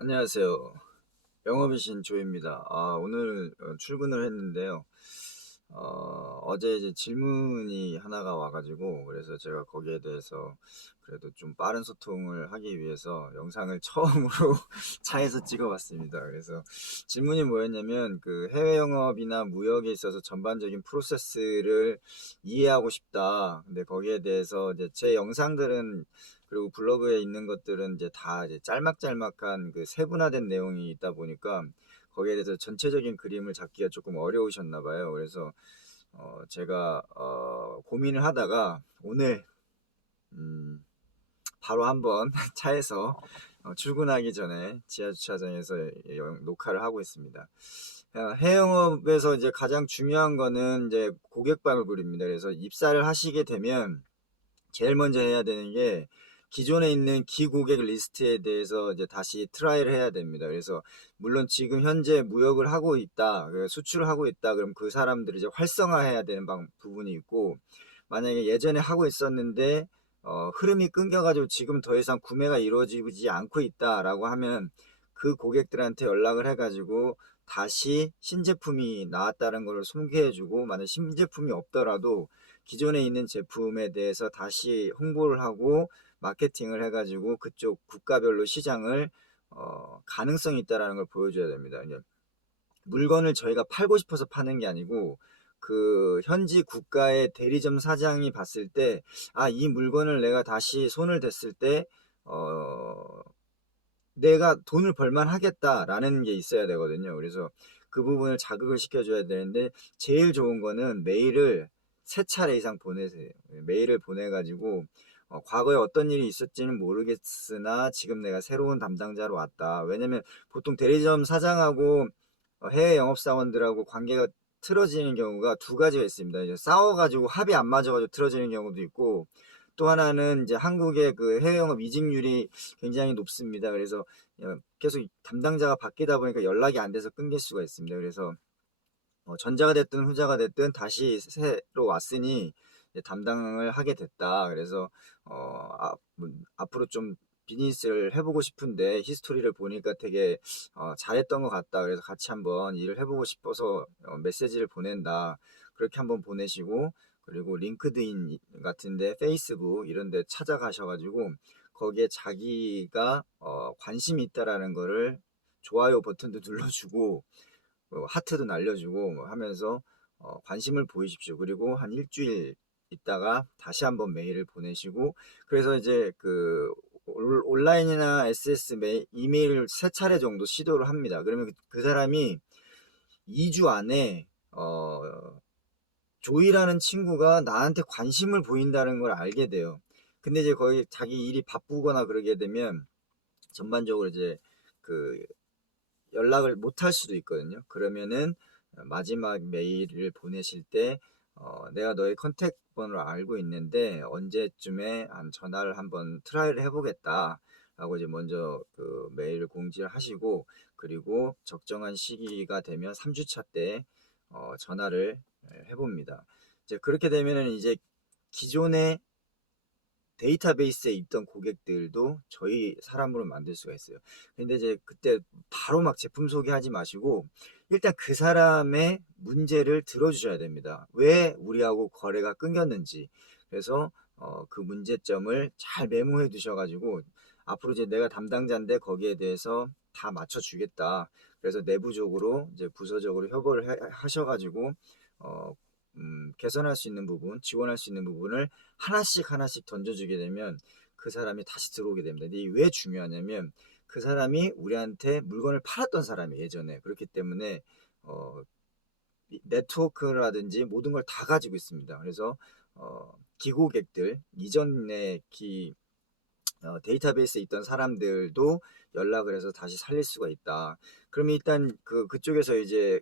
안녕하세요. 영업의 신 조입니다. 오늘 출근을 했는데요. 어제 이제 질문이 하나가 와가지고, 그래서 제가 거기에 대해서 그래도 좀 빠른 소통을 하기 위해서 영상을 처음으로 차에서 찍어봤습니다. 그래서 질문이 뭐였냐면, 그 해외 영업이나 무역에 있어서 전반적인 프로세스를 이해하고 싶다. 근데 거기에 대해서 이제 제 영상들은, 그리고 블로그에 있는 것들은 이제 다 이제 짤막짤막한 그 세분화된 내용이 있다 보니까 거기에 대해서 전체적인 그림을 잡기가 조금 어려우셨나 봐요. 그래서 제가 고민을 하다가 오늘 음, 바로 한번 차에서 출근하기 전에 지하 주차장에서 녹화를 하고 있습니다. 해영업에서 이제 가장 중요한 거는 이제 고객방을 부립니다. 그래서 입사를 하시게 되면 제일 먼저 해야 되는 게 기존에 있는 기고객 리스트에 대해서 이제 다시 트라이를 해야 됩니다. 그래서 물론 지금 현재 무역을 하고 있다, 수출을 하고 있다, 그럼 그 사람들을 이제 활성화해야 되는 부분이 있고, 만약에 예전에 하고 있었는데 흐름이 끊겨가지고 지금 더 이상 구매가 이루어지지 않고 있다라고 하면 그 고객들한테 연락을 해가지고 다시 신제품이 나왔다는 걸 소개해주고, 만약 신제품이 없더라도 기존에 있는 제품에 대해서 다시 홍보를 하고 마케팅을 해가지고 그쪽 국가별로 시장을 가능성이 있다라는 걸 보여줘야 됩니다. 물건을 저희가 팔고 싶어서 파는 게 아니고 그 현지 국가의 대리점 사장이 봤을 때, 이 물건을 내가 다시 손을 댔을 때 어, 내가 돈을 벌만 하겠다라는 게 있어야 되거든요. 그래서 그 부분을 자극을 시켜줘야 되는데, 제일 좋은 거는 메일을 3차례 이상 보내세요. 메일을 보내가지고 과거에 어떤 일이 있었지는 모르겠으나 지금 내가 새로운 담당자로 왔다. 왜냐면 보통 대리점 사장하고 해외 영업사원들하고 관계가 틀어지는 경우가 두 가지가 있습니다. 이제 싸워가지고 합이 안 맞아가지고 틀어지는 경우도 있고, 또 하나는 이제 한국의 그 해외 영업 이직률이 굉장히 높습니다. 그래서 계속 담당자가 바뀌다 보니까 연락이 안 돼서 끊길 수가 있습니다. 그래서 전자가 됐든 후자가 됐든 다시 새로 왔으니 이제 담당을 하게 됐다. 그래서 앞으로 좀 비즈니스를 해보고 싶은데 히스토리를 보니까 되게 잘했던 것 같다. 그래서 같이 한번 일을 해보고 싶어서 메시지를 보낸다. 그렇게 한번 보내시고, 그리고 링크드인 같은데, 페이스북 이런 데 찾아가셔가지고 거기에 자기가 관심이 있다라는 거를 좋아요 버튼도 눌러주고 하트도 날려주고 뭐 하면서 관심을 보이십시오. 그리고 한 일주일 있다가 다시 한번 메일을 보내시고, 그래서 이제 그 온라인이나 SS 이메일을 3차례 정도 시도를 합니다. 그러면 그 사람이 2주 안에 조이라는 친구가 나한테 관심을 보인다는 걸 알게 돼요. 근데 이제 거의 자기 일이 바쁘거나 그러게 되면 전반적으로 이제 그 연락을 못 할 수도 있거든요. 그러면은 마지막 메일을 보내실 때 내가 너의 컨택 번호를 알고 있는데 언제쯤에 한 전화를 한번 트라이를 해보겠다 라고 이제 먼저 그 메일을 공지를 하시고, 그리고 적정한 시기가 되면 3주차 때 전화를 해봅니다. 이제 그렇게 되면은 이제 기존에 데이터베이스에 있던 고객들도 저희 사람으로 만들 수가 있어요. 근데 이제 그때 바로 막 제품 소개하지 마시고 일단 그 사람의 문제를 들어주셔야 됩니다. 왜 우리하고 거래가 끊겼는지. 그래서 그 문제점을 잘 메모해 두셔가지고 앞으로 이제 내가 담당자인데 거기에 대해서 다 맞춰주겠다. 그래서 내부적으로 이제 부서적으로 협업을 하셔가지고 어, 개선할 수 있는 부분, 지원할 수 있는 부분을 하나씩 하나씩 던져주게 되면 그 사람이 다시 들어오게 됩니다. 이게 왜 중요하냐면 그 사람이 우리한테 물건을 팔았던 사람이 예전에, 그렇기 때문에 어, 네트워크라든지 모든 걸 다 가지고 있습니다. 그래서 기고객들, 이전에 데이터베이스에 있던 사람들도 연락을 해서 다시 살릴 수가 있다. 그러면 일단 그쪽에서 이제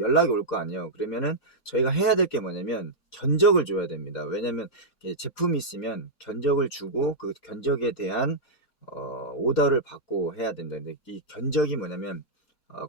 연락이 올 거 아니에요. 그러면은 저희가 해야 될 게 뭐냐면 견적을 줘야 됩니다. 왜냐면 제품이 있으면 견적을 주고 그 견적에 대한 오더를 받고 해야 된다. 근데 이 견적이 뭐냐면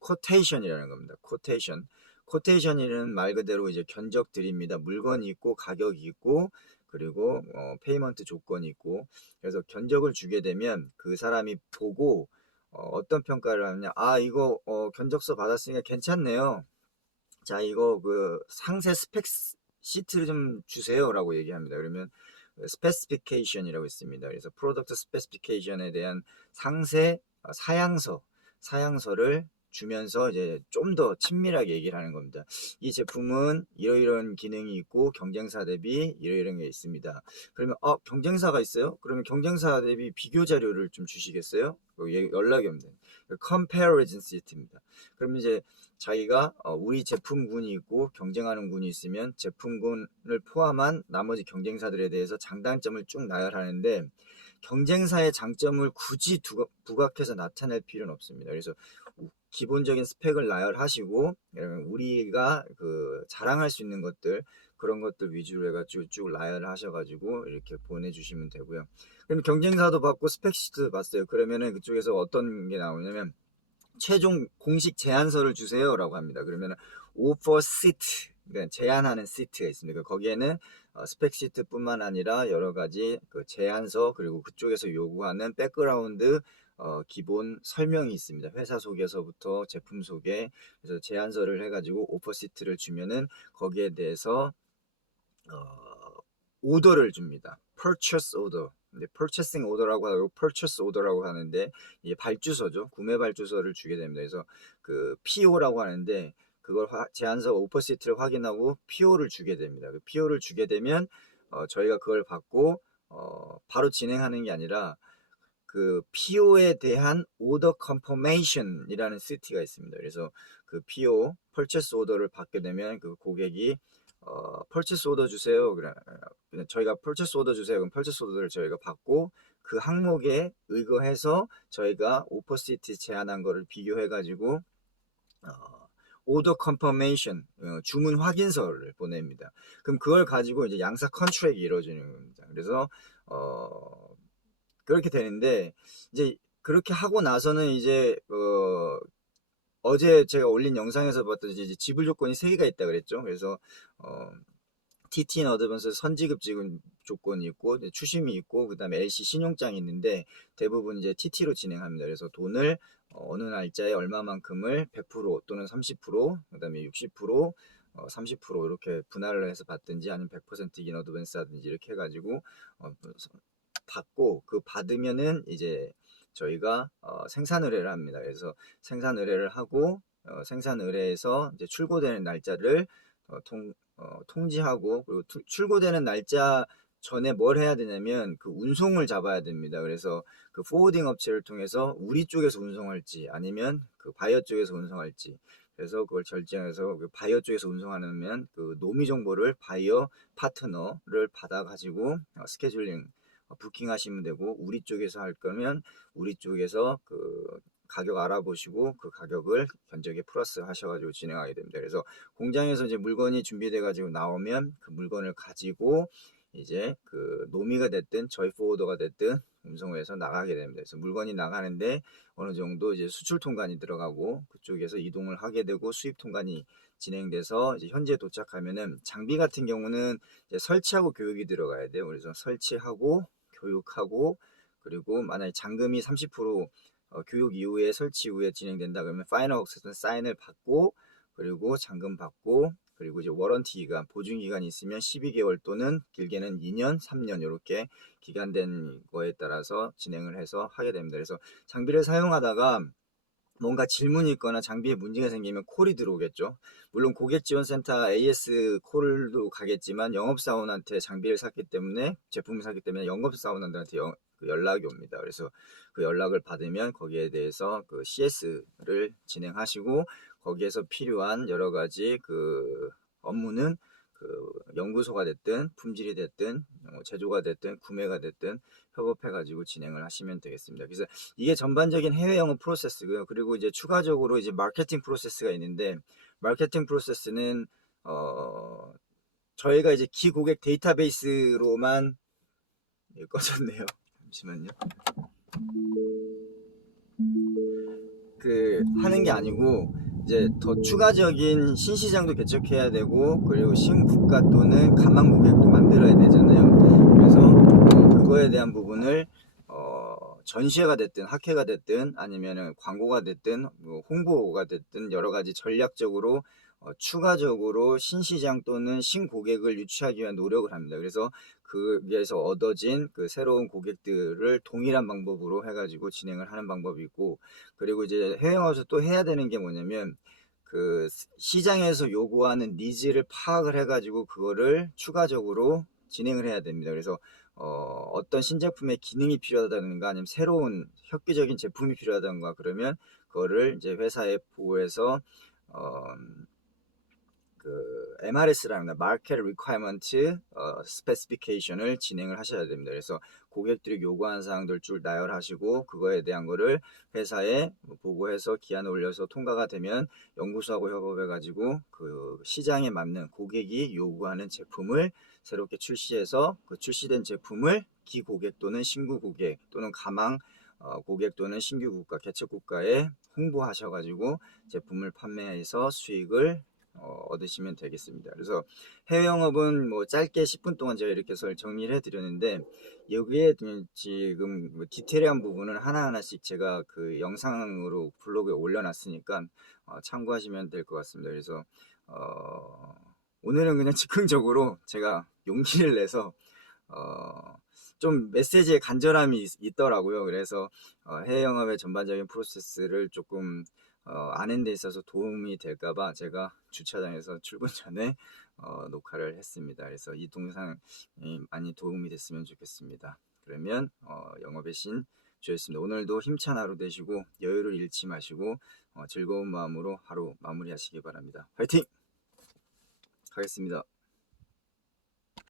코테이션이라는 겁니다. 코테이션. 코테이션이라는 말 그대로 이제 견적 드립니다. 물건이 있고 가격이 있고 그리고 페이먼트 조건이 있고, 그래서 견적을 주게 되면 그 사람이 보고 어떤 평가를 하느냐, 아 이거 견적서 받았으니까 괜찮네요, 자 이거 그 상세 스펙 시트를 좀 주세요라고 얘기합니다. 그러면 스페시피케이션이라고 있습니다. 그래서 프로덕트 스페시피케이션에 대한 상세 사양서를 주면서 이제 좀 더 친밀하게 얘기를 하는 겁니다. 이 제품은 이러이러한 기능이 있고 경쟁사 대비 이러이러한 게 있습니다. 그러면 경쟁사가 있어요? 그러면 경쟁사 대비 비교 자료를 좀 주시겠어요? 연락이 옵니다. comparison 시트입니다. 그러면 이제 자기가 우리 제품군이 있고 경쟁하는 군이 있으면 제품군을 포함한 나머지 경쟁사들에 대해서 장단점을 쭉 나열하는데, 경쟁사의 장점을 굳이 부각해서 나타낼 필요는 없습니다. 그래서 기본적인 스펙을 나열하시고, 우리가 그 자랑할 수 있는 것들, 그런 것들 위주로 해가지고 쭉 나열하셔가지고 이렇게 보내주시면 되고요. 그럼 경쟁사도 받고 스펙시트도 봤어요. 그러면은 그쪽에서 어떤 게 나오냐면 최종 공식 제안서를 주세요 라고 합니다. 그러면 offer sheet, 그러니까 제안하는 시트가 있습니다. 거기에는 스펙 시트 뿐만 아니라 여러 가지 그 제안서, 그리고 그쪽에서 요구하는 백그라운드 기본 설명이 있습니다. 회사 소개서부터 제품 소개, 그래서 제안서를 해가지고 오퍼 시트를 주면은 거기에 대해서 오더를 줍니다. purchase order. purchasing order라고 하고 purchase order라고 하는데, 이게 발주서죠. 구매 발주서를 주게 됩니다. 그래서 그 PO라고 하는데, 그걸 제안서 오퍼 시트를 확인하고 PO를 주게 됩니다. 그 PO를 주게 되면 저희가 그걸 받고 바로 진행하는 게 아니라 그 PO에 대한 오더 컨퍼메이션이라는 시트가 있습니다. 그래서 그 PO purchase order를 받게 되면 그 고객이 purchase order 주세요. 그냥 저희가 purchase order 주세요. 그럼 purchase order를 저희가 받고 그 항목에 의거해서 저희가 오퍼 시트 제안한 거를 비교해 가지고 오더 컨퍼메이션, 주문 확인서를 보냅니다. 그럼 그걸 가지고 이제 양사 컨트랙이 이루어지는 겁니다. 그래서 그렇게 되는데, 이제 그렇게 하고 나서는 이제 어제 제가 올린 영상에서 봤듯이 이제 지불 조건이 3개가 있다 그랬죠. 그래서 TT 인 어드밴스 선지급 지급 조건이 있고 추심이 있고 그다음에 LC 신용장이 있는데, 대부분 이제 TT로 진행합니다. 그래서 돈을 어느 날짜에 얼마만큼을 100% 또는 30%, 그다음에 60%, 30% 이렇게 분할을 해서 받든지, 아니면 100%인 어드밴스 하든지 이렇게 해가지고 받고, 그 받으면은 이제 저희가 생산 의뢰를 합니다. 그래서 생산 의뢰를 하고 생산 의뢰에서 이제 출고되는 날짜를 통지하고, 그리고 출고되는 날짜 전에 뭘 해야 되냐면 그 운송을 잡아야 됩니다. 그래서 그 포워딩 업체를 통해서 우리 쪽에서 운송할지 아니면 그 바이어 쪽에서 운송할지, 그래서 그걸 결정해서 그 바이어 쪽에서 운송하면 그 노미 정보를 바이어 파트너를 받아 가지고 스케줄링 부킹 하시면 되고, 우리 쪽에서 할 거면 우리 쪽에서 그 가격 알아보시고 그 가격을 견적에 플러스 하셔가지고 진행하게 됩니다. 그래서 공장에서 이제 물건이 준비돼 가지고 나오면 그 물건을 가지고 이제 그 노미가 됐든 저희 포워더가 됐든 운송해서 나가게 됩니다. 그래서 물건이 나가는데 어느 정도 이제 수출 통관이 들어가고 그쪽에서 이동을 하게 되고 수입 통관이 진행돼서 이제 현재 도착하면은, 장비 같은 경우는 이제 설치하고 교육이 들어가야 돼요. 그래서 설치하고 교육하고, 그리고 만약에 잔금이 30% 교육 이후에 설치 이후에 진행된다 그러면 파이널 억세스 사인을 받고, 그리고 잔금 받고, 그리고 이제 워런티 기간, 보증 기간이 있으면 12개월 또는 길게는 2년, 3년 이렇게 기간된 거에 따라서 진행을 해서 하게 됩니다. 그래서 장비를 사용하다가 뭔가 질문이 있거나 장비에 문제가 생기면 콜이 들어오겠죠. 물론 고객지원센터 AS 콜도 가겠지만, 영업사원한테 장비를 샀기 때문에, 제품을 샀기 때문에 영업사원한테 그 연락이 옵니다. 그래서 그 연락을 받으면 거기에 대해서 그 CS를 진행하시고, 거기에서 필요한 여러 가지 그 업무는 그 연구소가 됐든 품질이 됐든 제조가 됐든 구매가 됐든 협업해가지고 진행을 하시면 되겠습니다. 그래서 이게 전반적인 해외 영업 프로세스고요. 그리고 이제 추가적으로 이제 마케팅 프로세스가 있는데, 마케팅 프로세스는 저희가 이제 기고객 데이터베이스로만 꺼졌네요. 잠시만요. 그 하는 게 아니고 이제 더 추가적인 신시장도 개척해야 되고, 그리고 신국가 또는 가망 고객도 만들어야 되잖아요. 그거에 대한 부분을 전시회가 됐든 학회가 됐든 아니면은 광고가 됐든 뭐 홍보가 됐든 여러 가지 전략적으로 추가적으로 신시장 또는 신고객을 유치하기 위한 노력을 합니다. 그래서 거기에서 얻어진 그 새로운 고객들을 동일한 방법으로 해가지고 진행을 하는 방법이 있고, 그리고 이제 해외 영업에서 또 해야 되는 게 뭐냐면 그 시장에서 요구하는 니즈를 파악을 해가지고 그거를 추가적으로 진행을 해야 됩니다. 그래서 어떤 신제품의 기능이 필요하다든가 아니면 새로운 획기적인 제품이 필요하다든가 그러면 그거를 이제 회사에 보고해서 어, 그 MRS라는 Market Requirement Specification을 진행을 하셔야 됩니다. 그래서 고객들이 요구하는 사항들 쭉 나열하시고 그거에 대한 거를 회사에 보고해서 기한을 올려서 통과가 되면 연구소하고 협업해 가지고 그 시장에 맞는 고객이 요구하는 제품을 새롭게 출시해서 그 출시된 제품을 기고객 또는 신규 고객 또는 가망 고객 또는 신규 국가 개척 국가에 홍보하셔가지고 제품을 판매해서 수익을 얻으시면 되겠습니다. 그래서 해외 영업은 뭐 짧게 10분 동안 제가 이렇게 해서 정리를 해드렸는데, 여기에 지금 뭐 디테일한 부분은 하나하나씩 제가 그 영상으로 블로그에 올려놨으니까 참고하시면 될 것 같습니다. 그래서 오늘은 그냥 즉흥적으로 제가 용기를 내서 좀 메시지에 간절함이 있더라고요. 그래서 해외 영업의 전반적인 프로세스를 조금 아는 데 있어서 도움이 될까봐 제가 주차장에서 출근 전에 녹화를 했습니다. 그래서 이 동영상이 많이 도움이 됐으면 좋겠습니다. 그러면 영업의 신 주였습니다. 오늘도 힘찬 하루 되시고 여유를 잃지 마시고 즐거운 마음으로 하루 마무리하시기 바랍니다. 화이팅! 가겠습니다.